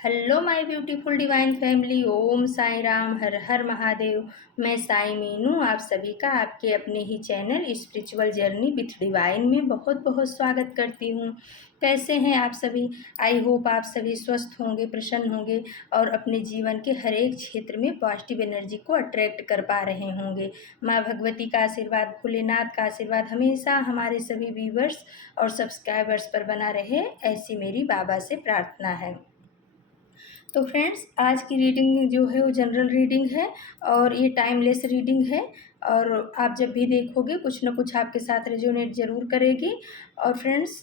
Hello my beautiful divine family. Om Sai Ram, Har Har Mahadev. मैं साई मीनू आप सभी का आपके अपने ही channel spiritual journey with divine में बहुत बहुत स्वागत करती हूँ। कैसे हैं आप सभी? आई होप आप सभी स्वस्थ होंगे, प्रसन्न होंगे और अपने जीवन के हर एक क्षेत्र में पॉजिटिव एनर्जी को अट्रैक्ट कर पा रहे होंगे। माँ भगवती का आशीर्वाद, भोलेनाथ का आशीर्वाद हमेशा हमारे सभी व्यूवर्स और सब्सक्राइबर्स पर बना रहे, ऐसी मेरी बाबा से प्रार्थना है। तो फ्रेंड्स, आज की रीडिंग जो है वो जनरल रीडिंग है और ये टाइमलेस रीडिंग है और आप जब भी देखोगे कुछ ना कुछ आपके साथ रेजोनेट ज़रूर करेगी। और फ्रेंड्स,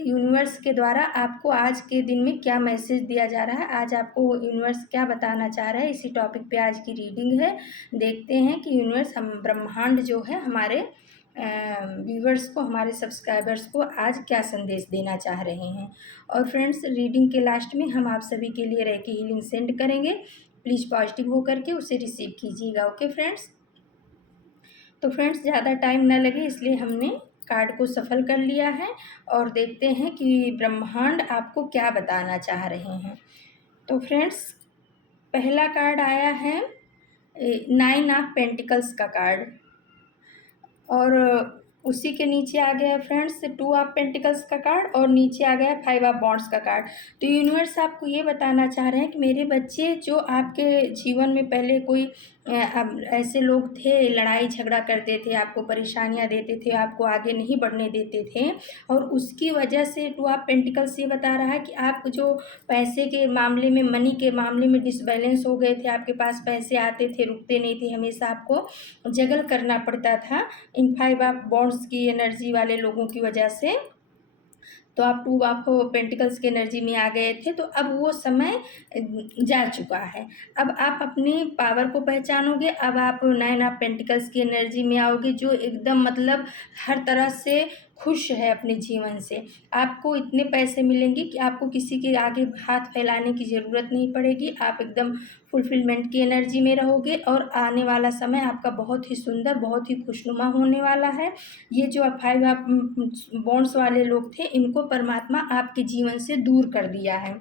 यूनिवर्स के द्वारा आपको आज के दिन में क्या मैसेज दिया जा रहा है, आज आपको यूनिवर्स क्या बताना चाह रहा है, इसी टॉपिक पे आज की रीडिंग है। देखते हैं कि यूनिवर्स, हम ब्रह्मांड जो है हमारे व्यूवर्स को, हमारे सब्सक्राइबर्स को आज क्या संदेश देना चाह रहे हैं। और फ्रेंड्स, रीडिंग के लास्ट में हम आप सभी के लिए रेकी हीलिंग सेंड करेंगे। प्लीज़ पॉजिटिव होकर के उसे रिसीव कीजिएगा। Okay friends? तो फ्रेंड्स, ज़्यादा टाइम ना लगे इसलिए हमने कार्ड को सफल कर लिया है और देखते हैं कि ब्रह्मांड आपको क्या बताना चाह रहे हैं। तो फ्रेंड्स, पहला कार्ड आया है 9 ऑफ पेंटिकल्स का कार्ड और उसी के नीचे आ गया है फ्रेंड्स 2 ऑफ पेंटिकल्स का कार्ड और नीचे आ गया है 5 ऑफ वॉन्ड्स का कार्ड। तो यूनिवर्स आपको ये बताना चाह रहे हैं कि मेरे बच्चे, जो आपके जीवन में पहले कोई ऐसे लोग थे, लड़ाई झगड़ा करते थे, आपको परेशानियां देते थे, आपको आगे नहीं बढ़ने देते थे, और उसकी वजह से 2 ऑफ पेंटिकल्स ये बता रहा है कि आप जो पैसे के मामले में, मनी के मामले में डिसबैलेंस हो गए थे, आपके पास पैसे आते थे, रुकते नहीं थे, हमेशा आपको जगल करना पड़ता था इन 5 ऑफ बॉन्ड्स की एनर्जी वाले लोगों की वजह से। तो आप 2 ऑफ पेंटिकल्स की एनर्जी में आ गए थे। तो अब वो समय जा चुका है। अब आप अपनी पावर को पहचानोगे। अब आप 9 ऑफ पेंटिकल्स की एनर्जी में आओगे, जो एकदम मतलब हर तरह से खुश है अपने जीवन से। आपको इतने पैसे मिलेंगे कि आपको किसी के आगे हाथ फैलाने की ज़रूरत नहीं पड़ेगी। आप एकदम फुलफिलमेंट की एनर्जी में रहोगे और आने वाला समय आपका बहुत ही सुंदर, बहुत ही खुशनुमा होने वाला है। ये जो 5 ऑफ बॉन्ड्स वाले लोग थे, इनको परमात्मा आपके जीवन से दूर कर दिया है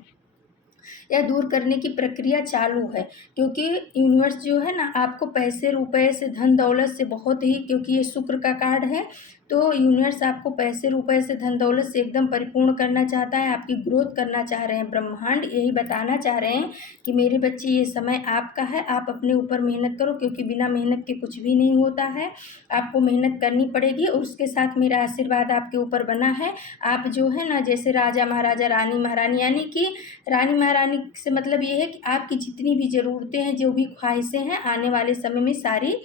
या दूर करने की प्रक्रिया चालू है, क्योंकि यूनिवर्स जो है ना, आपको पैसे रुपए से, धन दौलत से बहुत ही, क्योंकि ये शुक्र का कार्ड है, तो यूनिवर्स आपको पैसे रुपए से, धन दौलत से एकदम परिपूर्ण करना चाहता है, आपकी ग्रोथ करना चाह रहे हैं। ब्रह्मांड यही बताना चाह रहे हैं कि मेरे बच्चे, ये समय आपका है, आप अपने ऊपर मेहनत करो, क्योंकि बिना मेहनत के कुछ भी नहीं होता है। आपको मेहनत करनी पड़ेगी और उसके साथ मेरा आशीर्वाद आपके ऊपर बना है। आप जो है ना, जैसे राजा महाराजा, रानी महारानी, यानी कि रानी महारानी से मतलब ये है कि आपकी जितनी भी ज़रूरतें हैं, जो भी ख्वाहिशें हैं, आने वाले समय में सारी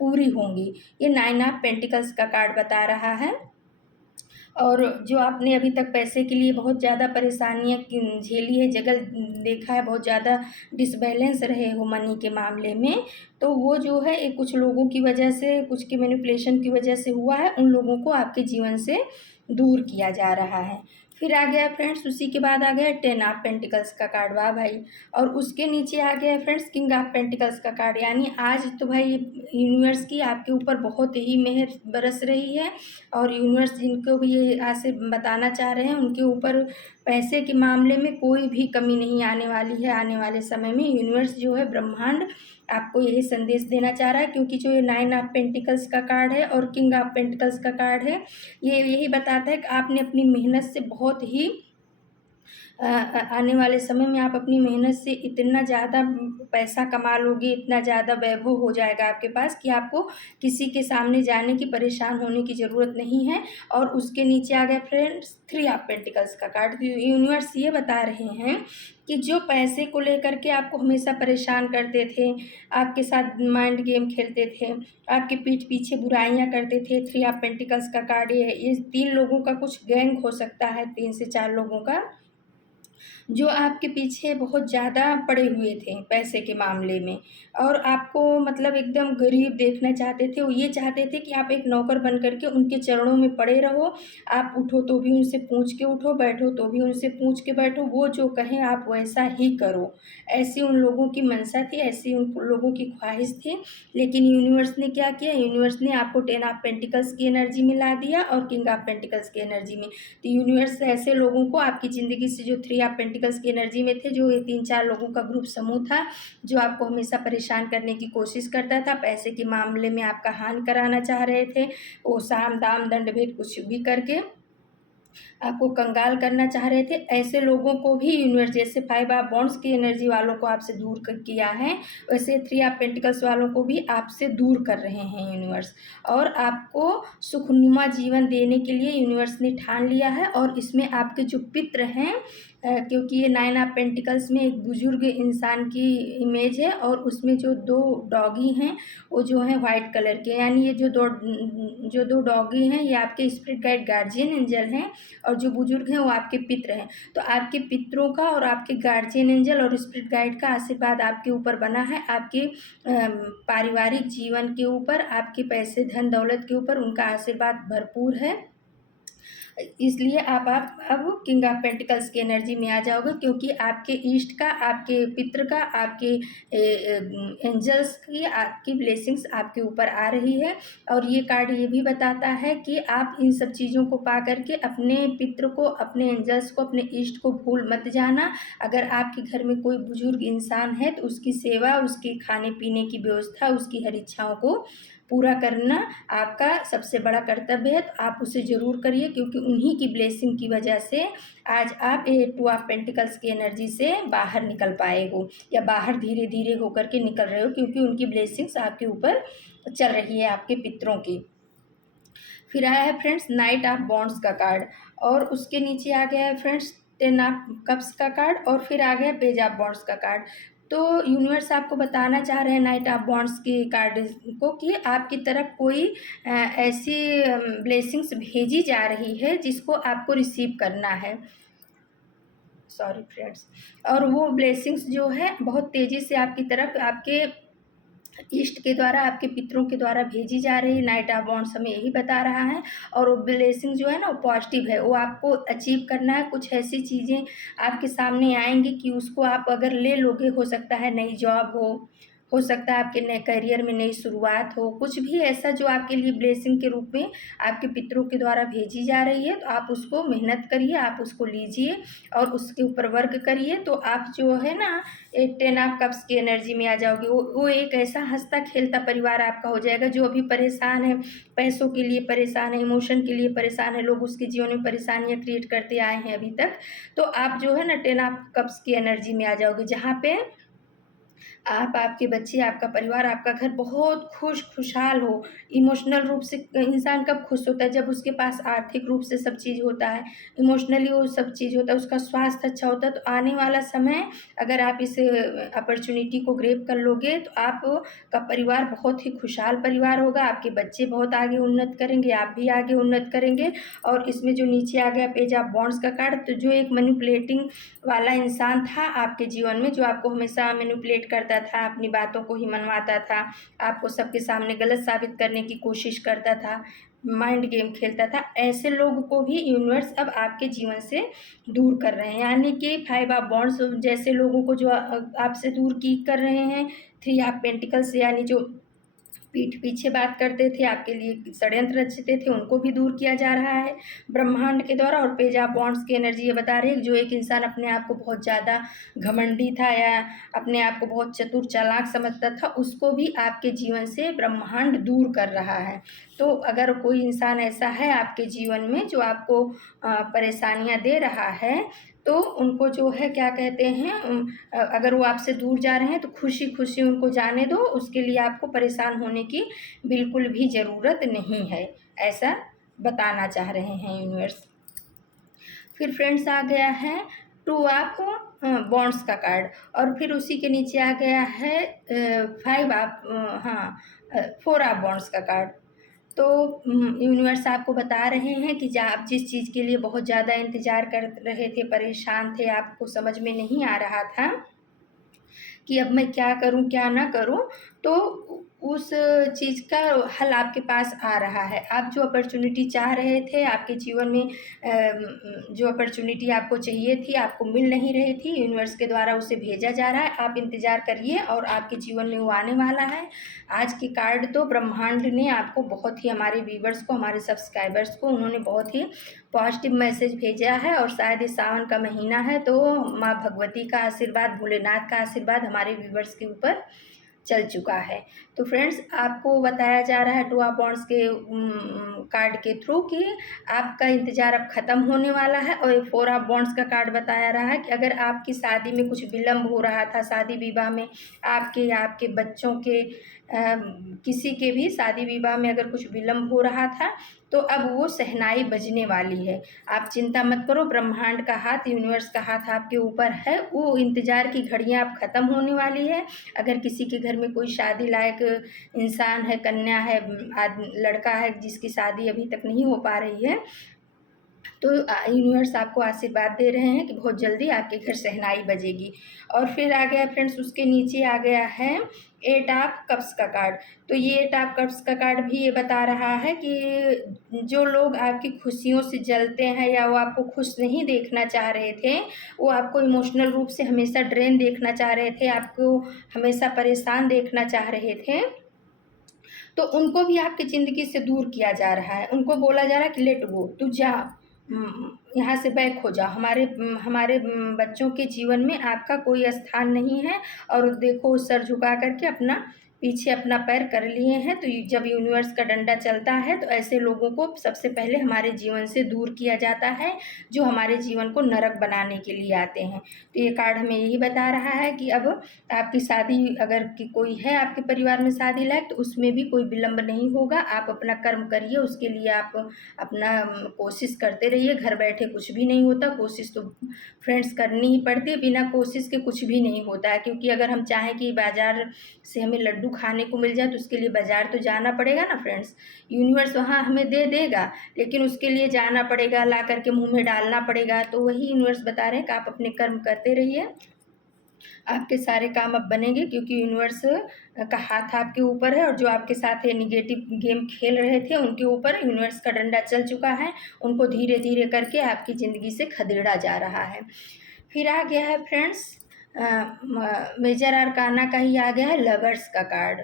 पूरी होंगी। ये 9 ऑफ पेंटिकल्स का कार्ड बता रहा है। और जो आपने अभी तक पैसे के लिए बहुत ज़्यादा परेशानियाँ झेली है, जगल देखा है, बहुत ज़्यादा डिसबैलेंस रहे हो मनी के मामले में, तो वो जो है एक कुछ लोगों की वजह से, कुछ के मैनिपुलेशन की वजह से हुआ है। उन लोगों को आपके जीवन से दूर किया जा रहा है। फिर आ गया फ्रेंड्स, उसी के बाद आ गया 10 ऑफ पेंटिकल्स का कार्ड। वाह भाई! और उसके नीचे आ गया फ्रेंड्स किंग ऑफ पेंटिकल्स का कार्ड। यानी आज तो भाई यूनिवर्स की आपके ऊपर बहुत ही मेहर बरस रही है और यूनिवर्स जिनको भी ये आज से बताना चाह रहे हैं, उनके ऊपर पैसे के मामले में कोई भी कमी नहीं आने वाली है। आने वाले समय में यूनिवर्स जो है, ब्रह्मांड आपको यही संदेश देना चाह रहा है, क्योंकि जो ये 9 ऑफ पेंटिकल्स का कार्ड है और किंग ऑफ पेंटिकल्स का कार्ड है, ये यही बताता है कि आपने अपनी मेहनत से बहुत ही आने वाले समय में आप अपनी मेहनत से इतना ज़्यादा पैसा कमा लोगे, इतना ज़्यादा वैभव हो जाएगा आपके पास कि आपको किसी के सामने जाने की, परेशान होने की ज़रूरत नहीं है। और उसके नीचे आ गया फ्रेंड्स 3 ऑफ पेंटिकल्स का कार्ड। यूनिवर्स ये बता रहे हैं कि जो पैसे को लेकर के आपको हमेशा परेशान करते थे, आपके साथ माइंड गेम खेलते थे, आपके पीठ पीछे बुराइयां करते थे, 3 ऑफ पेंटिकल्स का कार्ड ये 3 लोगों का कुछ गैंग हो सकता है, 3 से 4 लोगों का, जो आपके पीछे बहुत ज़्यादा पड़े हुए थे पैसे के मामले में और आपको मतलब एकदम गरीब देखना चाहते थे। वो ये चाहते थे कि आप एक नौकर बन करके उनके चरणों में पड़े रहो। आप उठो तो भी उनसे पूछ के उठो, बैठो तो भी उनसे पूछ के बैठो, वो जो कहें आप वैसा ही करो। ऐसी उन लोगों की मंशा थी, ऐसी उन लोगों की ख्वाहिश थी। लेकिन यूनिवर्स ने क्या किया? यूनिवर्स ने आपको 10 ऑफ पेंटिकल्स की एनर्जी में ला दिया और किंग ऑफ पेंटिकल्स की एनर्जी में। तो यूनिवर्स ऐसे लोगों को आपकी ज़िंदगी से, जो 3 ऑफ पेंटिकल्स की एनर्जी में थे, जो ये 3-4 लोगों का ग्रुप समूह था, जो आपको हमेशा परेशान करने की कोशिश करता था, पैसे के मामले में आपका हानि कराना चाह रहे थे, वो साम दाम दंड भेद कुछ भी करके आपको कंगाल करना चाह रहे थे। ऐसे लोगों को भी यूनिवर्स, जैसे 5 ऑफ वॉन्ड्स की एनर्जी वालों को आपसे दूर किया है, वैसे 3 ऑफ पेंटिकल्स वालों को भी आपसे दूर कर रहे हैं यूनिवर्स, और आपको सुखनुमा जीवन देने के लिए यूनिवर्स ने ठान लिया है। और इसमें आपके जो पित्र हैं, क्योंकि ये 9 ऑफ पेंटिकल्स में एक बुजुर्ग इंसान की इमेज है, और उसमें जो 2 डॉगी हैं वो जो हैं वाइट कलर के, यानी ये जो दो डॉगी हैं ये आपके स्पिरिट गाइड गार्जियन एंजल हैं, और जो बुजुर्ग हैं वो आपके पित्र हैं। तो आपके पितरों का और आपके गार्जियन एंजल और स्पिरिट गाइड का आशीर्वाद आपके ऊपर बना है, आपके पारिवारिक जीवन के ऊपर, आपके पैसे धन दौलत के ऊपर उनका आशीर्वाद भरपूर है। इसलिए आप अब किंग ऑफ पेंटिकल्स की एनर्जी में आ जाओगे, क्योंकि आपके ईस्ट का, आपके पित्र का, आपके एंजल्स की आपकी ब्लेसिंग्स आपके ऊपर आ रही है। और ये कार्ड ये भी बताता है कि आप इन सब चीज़ों को पा करके अपने पित्र को, अपने एंजल्स को, अपने ईस्ट को भूल मत जाना। अगर आपके घर में कोई बुजुर्ग इंसान है तो उसकी सेवा, उसके खाने पीने की व्यवस्था, उसकी हर इच्छाओं को पूरा करना आपका सबसे बड़ा कर्तव्य है। तो आप उसे ज़रूर करिए, क्योंकि उन्हीं की ब्लेसिंग की वजह से आज आप ये 2 ऑफ पेंटिकल्स की एनर्जी से बाहर निकल पाए हो, या बाहर धीरे धीरे होकर के निकल रहे हो, क्योंकि उनकी ब्लेसिंग्स आपके ऊपर चल रही है, आपके पितरों की। फिर आया है फ्रेंड्स नाइट ऑफ वॉन्ड्स का कार्ड, और उसके नीचे आ गया है फ्रेंड्स 10 ऑफ कप्स का कार्ड, और फिर आ गया पेज ऑफ वॉन्ड्स का कार्ड। तो यूनिवर्स आपको बताना चाह रहे हैं नाइट ऑफ वॉन्ड्स के कार्ड को, कि आपकी तरफ कोई ऐसी ब्लेसिंग्स भेजी जा रही है जिसको आपको रिसीव करना है। Sorry friends. और वो ब्लेसिंग्स जो है बहुत तेज़ी से आपकी तरफ, आपके ईस्ट के द्वारा, आपके पितरों के द्वारा भेजी जा रही है। नाइट ऑफ वॉन्ड्स हमें यही बता रहा है। और वो ब्लेसिंग जो है ना, वो पॉजिटिव है, वो आपको अचीव करना है। कुछ ऐसी चीज़ें आपके सामने आएंगी कि उसको आप अगर ले लोगे, हो सकता है नई जॉब हो सकता है आपके नए करियर में नई शुरुआत हो, कुछ भी ऐसा जो आपके लिए ब्लेसिंग के रूप में आपके पितरों के द्वारा भेजी जा रही है। तो आप उसको मेहनत करिए, आप उसको लीजिए और उसके ऊपर वर्क करिए, तो आप जो है ना 10 ऑफ कप्स की एनर्जी में आ जाओगे। वो एक ऐसा हंसता खेलता परिवार आपका हो जाएगा। जो अभी परेशान है, पैसों के लिए परेशान है, इमोशन के लिए परेशान है, लोग उसके जीवन में परेशानियां क्रिएट करते आए हैं अभी तक, तो आप जो है ना 10 ऑफ कप्स की एनर्जी में आ जाओगे, जहाँ पे आप, आपके बच्चे, आपका परिवार, आपका घर बहुत खुशहाल हो। इमोशनल रूप से इंसान कब खुश होता है? जब उसके पास आर्थिक रूप से सब चीज़ होता है, इमोशनली वो सब चीज़ होता है, उसका स्वास्थ्य अच्छा होता है। तो आने वाला समय, अगर आप इस अपॉर्चुनिटी को ग्रैब कर लोगे, तो आपका परिवार बहुत ही खुशहाल परिवार होगा। आपके बच्चे बहुत आगे उन्नत करेंगे, आप भी आगे उन्नत करेंगे। और इसमें जो नीचे आ गया पेज ऑफ वॉन्ड्स का कार्ड, तो जो एक मैनिपुलेटिंग वाला इंसान था आपके जीवन में, जो आपको हमेशा मैनिपुलेट करता था, अपनी बातों को ही मनवाता था, आपको सबके सामने गलत साबित करने की कोशिश करता था, माइंड गेम खेलता था, ऐसे लोग को भी यूनिवर्स अब आपके जीवन से दूर कर रहे हैं। यानी कि 5 ऑफ वॉन्ड्स जैसे लोगों को जो आपसे दूर की कर रहे हैं, 3 ऑफ पेंटिकल्स यानी जो पीठ पीछे बात करते थे, आपके लिए षड्यंत्र रचते थे, उनको भी दूर किया जा रहा है ब्रह्मांड के द्वारा। और पेज ऑफ वॉन्ड्स की एनर्जी ये बता रही है कि जो एक इंसान अपने आप को बहुत ज़्यादा घमंडी था, या अपने आप को बहुत चतुर चालाक समझता था, उसको भी आपके जीवन से ब्रह्मांड दूर कर रहा है। तो अगर कोई इंसान ऐसा है आपके जीवन में जो आपको परेशानियां दे रहा है, तो उनको जो है क्या कहते हैं, अगर वो आपसे दूर जा रहे हैं तो खुशी खुशी उनको जाने दो, उसके लिए आपको परेशान होने की बिल्कुल भी ज़रूरत नहीं है, ऐसा बताना चाह रहे हैं यूनिवर्स। फिर फ्रेंड्स आ गया है 2 ऑफ वॉन्ड्स का कार्ड, और फिर उसी के नीचे आ गया है 5 ऑफ 4 ऑफ वॉन्ड्स का कार्ड। तो यूनिवर्स आपको बता रहे हैं कि आप जिस चीज़ के लिए बहुत ज़्यादा इंतज़ार कर रहे थे, परेशान थे, आपको समझ में नहीं आ रहा था कि अब मैं क्या करूं क्या ना करूं, तो उस चीज़ का हल आपके पास आ रहा है। आप जो अपॉर्चुनिटी चाह रहे थे, आपके जीवन में जो अपॉर्चुनिटी आपको चाहिए थी, आपको मिल नहीं रही थी, यूनिवर्स के द्वारा उसे भेजा जा रहा है। आप इंतज़ार करिए और आपके जीवन में वो आने वाला है। आज के कार्ड तो ब्रह्मांड ने आपको बहुत ही, हमारे व्यूवर्स को, हमारे सब्सक्राइबर्स को, उन्होंने बहुत ही पॉजिटिव मैसेज भेजा है। और शायद ये सावन का महीना है तो माँ भगवती का आशीर्वाद, भोलेनाथ का आशीर्वाद हमारे व्यूवर्स के ऊपर चल चुका है। तो फ्रेंड्स, आपको बताया जा रहा है टू ऑफ वांड्स के कार्ड के थ्रू कि आपका इंतज़ार अब ख़त्म होने वाला है। और फोर ऑफ वांड्स का कार्ड बताया रहा है कि अगर आपकी शादी में कुछ विलम्ब हो रहा था, शादी विवाह में आपके या आपके बच्चों के किसी के भी शादी विवाह में अगर कुछ विलम्ब हो रहा था, तो अब वो शहनाई बजने वाली है। आप चिंता मत करो, ब्रह्मांड का हाथ, यूनिवर्स का हाथ आपके ऊपर है। वो इंतज़ार की घड़ियाँ अब ख़त्म होने वाली है। अगर किसी के घर में कोई शादी लायक इंसान है, कन्या है, लड़का है जिसकी शादी अभी तक नहीं हो पा रही है, तो यूनिवर्स आपको आशीर्वाद दे रहे हैं कि बहुत जल्दी आपके घर शहनाई बजेगी। और फिर आ गया फ्रेंड्स, उसके नीचे आ गया है एट ऑफ कप्स का कार्ड। तो ये एट ऑफ कप्स का कार्ड भी ये बता रहा है कि जो लोग आपकी खुशियों से जलते हैं या वो आपको खुश नहीं देखना चाह रहे थे, वो आपको इमोशनल रूप से हमेशा ड्रेन देखना चाह रहे थे, आपको हमेशा परेशान देखना चाह रहे थे, तो उनको भी आपकी ज़िंदगी से दूर किया जा रहा है। उनको बोला जा रहा है कि लेट गो, तू जा, यहाँ से बैक हो जाओ। हमारे बच्चों के जीवन में आपका कोई स्थान नहीं है। और देखो, सर झुका करके अपना पीछे अपना पैर कर लिए हैं। तो जब यूनिवर्स का डंडा चलता है तो ऐसे लोगों को सबसे पहले हमारे जीवन से दूर किया जाता है, जो हमारे जीवन को नरक बनाने के लिए आते हैं। तो ये कार्ड हमें यही बता रहा है कि अब आपकी शादी, अगर कि कोई है आपके परिवार में शादी लायक, तो उसमें भी कोई विलम्ब नहीं होगा। आप अपना कर्म करिए, उसके लिए आप अपना कोशिश करते रहिए। घर बैठे कुछ भी नहीं होता, कोशिश तो फ्रेंड्स करनी ही पड़ती है। बिना कोशिश के कुछ भी नहीं होता है, क्योंकि अगर हम चाहें कि बाज़ार से हमें लड्डू खाने को मिल जाए तो उसके लिए बाज़ार तो जाना पड़ेगा ना फ्रेंड्स। यूनिवर्स वहाँ हमें दे देगा, लेकिन उसके लिए जाना पड़ेगा, ला करके मुँह में डालना पड़ेगा। तो वही यूनिवर्स बता रहे हैं कि आप अपने कर्म करते रहिए, आपके सारे काम अब बनेंगे, क्योंकि यूनिवर्स का हाथ आपके ऊपर है। और जो आपके साथ ये निगेटिव गेम खेल रहे थे, उनके ऊपर यूनिवर्स का डंडा चल चुका है। उनको धीरे धीरे करके आपकी ज़िंदगी से खदेड़ा जा रहा है। फिर आ गया है फ्रेंड्स, मेजर अरकाना का ही आ गया है लवर्स का कार्ड।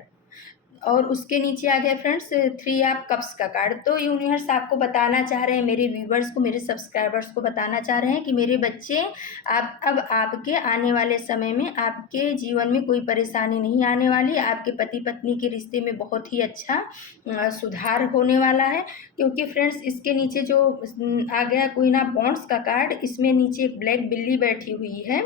और उसके नीचे आ गया फ्रेंड्स थ्री ऑफ कप्स का कार्ड। तो यूनिवर्स आपको बताना चाह रहे हैं, मेरे व्यूवर्स को, मेरे सब्सक्राइबर्स को बताना चाह रहे हैं कि मेरे बच्चे, आप अब आपके आने वाले समय में आपके जीवन में कोई परेशानी नहीं आने वाली। आपके पति पत्नी के रिश्ते में बहुत ही अच्छा सुधार होने वाला है। क्योंकि फ्रेंड्स, इसके नीचे जो आ गया क्वीन ऑफ वॉन्ड्स का कार्ड, इसमें नीचे एक ब्लैक बिल्ली बैठी हुई है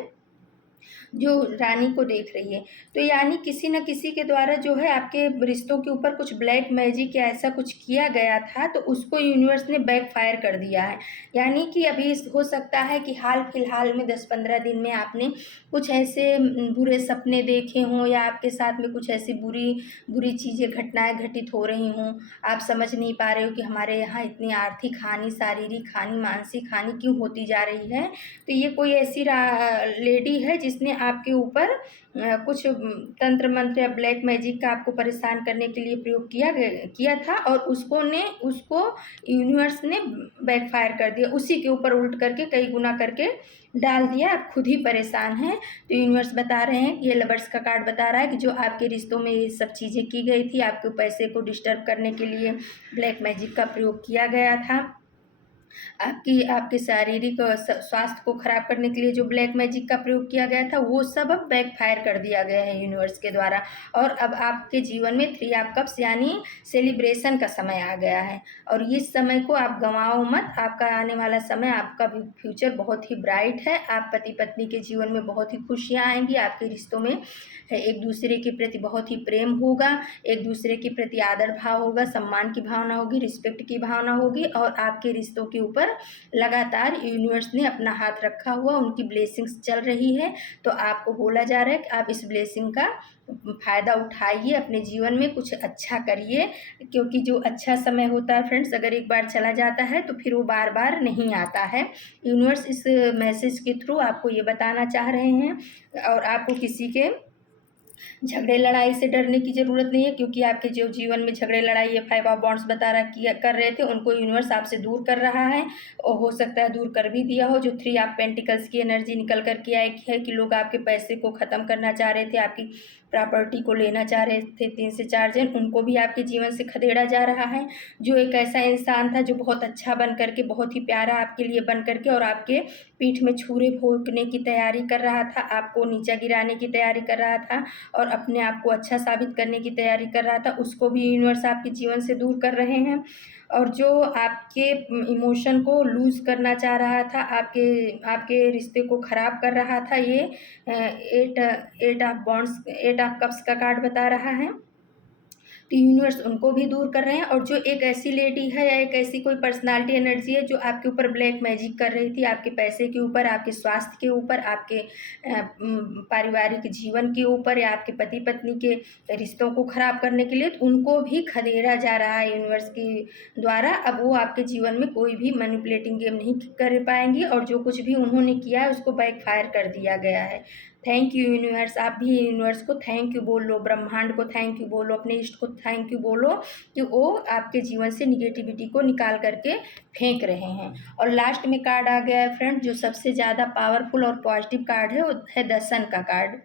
जो रानी को देख रही है। तो यानी किसी न किसी के द्वारा जो है आपके रिश्तों के ऊपर कुछ ब्लैक मैजिक या ऐसा कुछ किया गया था, तो उसको यूनिवर्स ने बैकफायर कर दिया है। यानी कि अभी हो सकता है कि हाल फिलहाल में 10-15 दिन में आपने कुछ ऐसे बुरे सपने देखे हों, या आपके साथ में कुछ ऐसी बुरी बुरी चीज़ें, घटनाएं घटित हो रही हों। आप समझ नहीं पा रहे हो कि हमारे यहाँ इतनी आर्थिक हानि, शारीरिक हानि, मानसिक हानि क्यों होती जा रही है। तो ये कोई ऐसी लेडी है जिसने आपके ऊपर कुछ तंत्र मंत्र या ब्लैक मैजिक का आपको परेशान करने के लिए प्रयोग किया था, और उसको यूनिवर्स ने बैकफायर कर दिया, उसी के ऊपर उल्ट करके कई गुना करके डाल दिया। आप खुद ही परेशान हैं। तो यूनिवर्स बता रहे हैं, ये लवर्स का कार्ड बता रहा है कि जो आपके रिश्तों में ये सब चीज़ें की गई थी, आपके पैसे को डिस्टर्ब करने के लिए ब्लैक मैजिक का प्रयोग किया गया था, आपके शारीरिक स्वास्थ्य को खराब करने के लिए जो ब्लैक मैजिक का प्रयोग किया गया था, वो सब अब बैकफायर कर दिया गया है यूनिवर्स के द्वारा। और अब आपके जीवन में थ्री ऑफ कप्स यानी सेलिब्रेशन का समय आ गया है। और इस समय को आप गंवाओ मत। आपका आने वाला समय, आपका फ्यूचर बहुत ही ब्राइट है। आप पति पत्नी के जीवन में बहुत ही खुशियाँ आएंगी। आपके रिश्तों में एक दूसरे के प्रति बहुत ही प्रेम होगा, एक दूसरे के प्रति आदर भाव होगा, सम्मान की भावना होगी, रिस्पेक्ट की भावना होगी। और आपके रिश्तों के ऊपर लगातार यूनिवर्स ने अपना हाथ रखा हुआ, उनकी ब्लेसिंग्स चल रही है। तो आपको बोला जा रहा है कि आप इस ब्लेसिंग का फ़ायदा उठाइए, अपने जीवन में कुछ अच्छा करिए। क्योंकि जो अच्छा समय होता है फ्रेंड्स, अगर एक बार चला जाता है तो फिर वो बार बार नहीं आता है। यूनिवर्स इस मैसेज के थ्रू आपको ये बताना चाह रहे हैं। और आपको किसी के झगड़े लड़ाई से डरने की ज़रूरत नहीं है, क्योंकि आपके जो जीवन में झगड़े लड़ाई ये 5 ऑफ वॉन्ड्स बता रहा किया कर रहे थे, उनको यूनिवर्स आपसे दूर कर रहा है और हो सकता है दूर कर भी दिया हो। जो 3 ऑफ पेंटिकल्स की एनर्जी निकल कर के आई है कि लोग आपके पैसे को ख़त्म करना चाह रहे थे, आपकी प्रॉपर्टी को लेना चाह रहे थे, 3 से 4 जन, उनको भी आपके जीवन से खदेड़ा जा रहा है। जो एक ऐसा इंसान था जो बहुत अच्छा बन कर के, बहुत ही प्यारा आपके लिए बन कर के और आपके पीठ में छुरे भोंकने की तैयारी कर रहा था, आपको नीचा गिराने की तैयारी कर रहा था और अपने आप को अच्छा साबित करने की तैयारी कर रहा था, उसको भी यूनिवर्स आपके जीवन से दूर कर रहे हैं। और जो आपके इमोशन को लूज़ करना चाह रहा था, आपके आपके रिश्ते को ख़राब कर रहा था, ये eight of wands, 8 of cups का कार्ड बता रहा है। तो यूनिवर्स उनको भी दूर कर रहे हैं। और जो एक ऐसी लेडी है या एक ऐसी कोई पर्सनालिटी एनर्जी है जो आपके ऊपर ब्लैक मैजिक कर रही थी, आपके पैसे के ऊपर, आपके स्वास्थ्य के ऊपर, आपके पारिवारिक जीवन के ऊपर या आपके पति पत्नी के रिश्तों को ख़राब करने के लिए, तो उनको भी खदेड़ा जा रहा है यूनिवर्स के द्वारा। अब वो आपके जीवन में कोई भी मैनिपुलेटिंग गेम नहीं कर पाएंगी और जो कुछ भी उन्होंने किया है उसको बैकफायर कर दिया गया है। Thank you universe. आप भी यूनिवर्स को थैंक यू बोल लो, ब्रह्मांड को थैंक यू बोलो, अपने इष्ट को थैंक यू बोलो कि वो आपके जीवन से निगेटिविटी को निकाल करके फेंक रहे हैं। और लास्ट में कार्ड आ गया है फ्रेंड, जो सबसे ज़्यादा पावरफुल और पॉजिटिव कार्ड है वो है द सन का कार्ड।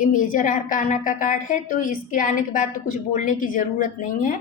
ये मेजर आर्काना का कार्ड है, तो इसके आने के बाद तो कुछ बोलने की ज़रूरत नहीं है।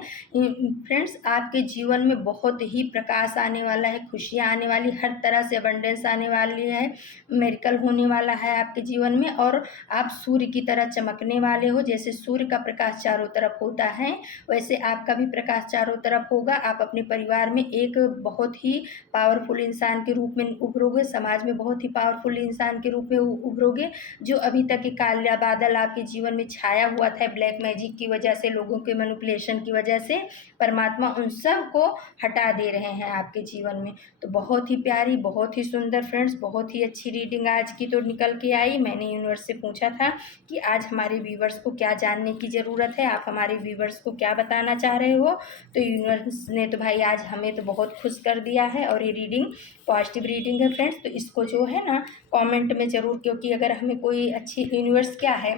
फ्रेंड्स, आपके जीवन में बहुत ही प्रकाश आने वाला है, खुशियाँ आने वाली, हर तरह से अबंडेंस आने वाली है, मिरेकल होने वाला है आपके जीवन में और आप सूर्य की तरह चमकने वाले हो। जैसे सूर्य का प्रकाश चारों तरफ होता है, वैसे आपका भी प्रकाश चारों तरफ होगा। आप अपने परिवार में एक बहुत ही पावरफुल इंसान के रूप में उभरोगे, समाज में बहुत ही पावरफुल इंसान के रूप में उभरोगे। जो अभी तक एक काला बादल आपके जीवन में छाया हुआ था ब्लैक मैजिक की वजह से, लोगों के मैनिपुलेशन की वजह से, परमात्मा उन सब को हटा दे रहे हैं आपके जीवन में। तो बहुत ही प्यारी, बहुत ही सुंदर फ्रेंड्स, बहुत ही अच्छी रीडिंग आज की तो निकल के आई। मैंने यूनिवर्स से पूछा था कि आज हमारे व्यूवर्स को क्या जानने की ज़रूरत है, आप हमारे व्यूवर्स को क्या बताना चाह रहे हो। तो यूनिवर्स ने तो भाई आज हमें तो बहुत खुश कर दिया है और ये रीडिंग पॉजिटिव रीडिंग है फ्रेंड्स। तो इसको जो है ना कमेंट में ज़रूर, क्योंकि अगर हमें कोई अच्छी यूनिवर्स क्या है,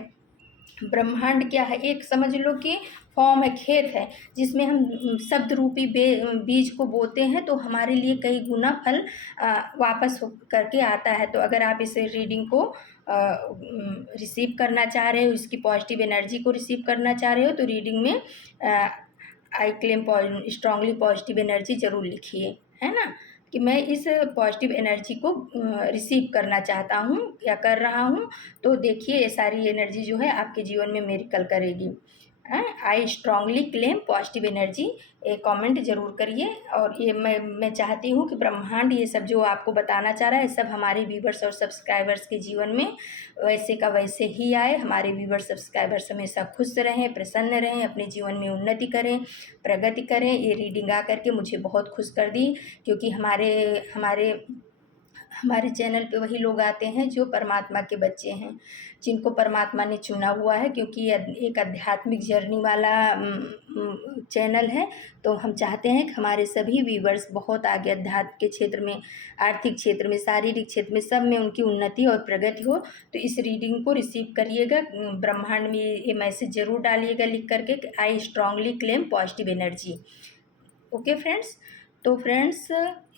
ब्रह्मांड क्या है, एक समझ लो कि फॉर्म है, खेत है, जिसमें हम शब्द रूपी बीज को बोते हैं तो हमारे लिए कई गुना फल वापस करके आता है। तो अगर आप इस रीडिंग को रिसीव करना चाह रहे हो, इसकी पॉजिटिव एनर्जी को रिसीव करना चाह रहे हो, तो रीडिंग में I claim strongly positive energy ज़रूर लिखिए, है ना, कि मैं इस पॉजिटिव एनर्जी को रिसीव करना चाहता हूँ या कर रहा हूँ। तो देखिए ये सारी एनर्जी जो है आपके जीवन में मिरेकल करेगी। I strongly claim positive energy, एक कमेंट ज़रूर करिए। और ये मैं चाहती हूँ कि ब्रह्मांड ये सब जो आपको बताना चाह रहा है सब हमारे व्यूवर्स और सब्सक्राइबर्स के जीवन में वैसे का वैसे ही आए। हमारे व्यूवर्स सब्सक्राइबर्स हमेशा खुश रहें, प्रसन्न रहें, अपने जीवन में उन्नति करें, प्रगति करें। ये रीडिंग आ करके मुझे बहुत खुश कर दी, क्योंकि हमारे हमारे हमारे चैनल पे वही लोग आते हैं जो परमात्मा के बच्चे हैं, जिनको परमात्मा ने चुना हुआ है, क्योंकि ये एक आध्यात्मिक जर्नी वाला चैनल है। तो हम चाहते हैं कि हमारे सभी व्यूवर्स बहुत आगे अध्यात्म के क्षेत्र में, आर्थिक क्षेत्र में, शारीरिक क्षेत्र में, सब में उनकी उन्नति और प्रगति हो। तो इस रीडिंग को रिसीव करिएगा, ब्रह्मांड में ये मैसेज ज़रूर डालिएगा लिख करके कि I strongly claim positive energy. Okay friends. तो फ्रेंड्स,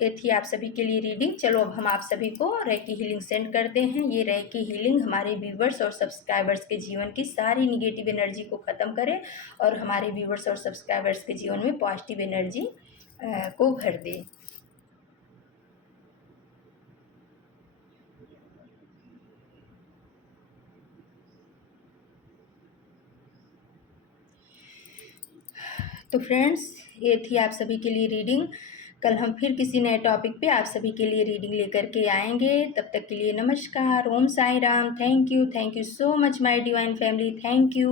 ये थी आप सभी के लिए रीडिंग। चलो अब हम आप सभी को रेकी हीलिंग सेंड करते हैं। ये रेकी हीलिंग हमारे व्यूवर्स और सब्सक्राइबर्स के जीवन की सारी निगेटिव एनर्जी को ख़त्म करे और हमारे व्यूवर्स और सब्सक्राइबर्स के जीवन में पॉजिटिव एनर्जी को भर दे। तो फ्रेंड्स, ये थी आप सभी के लिए रीडिंग। कल हम फिर किसी नए टॉपिक पे आप सभी के लिए रीडिंग लेकर के आएंगे। तब तक के लिए नमस्कार, Om Sai Ram. Thank you so much my divine family, thank you.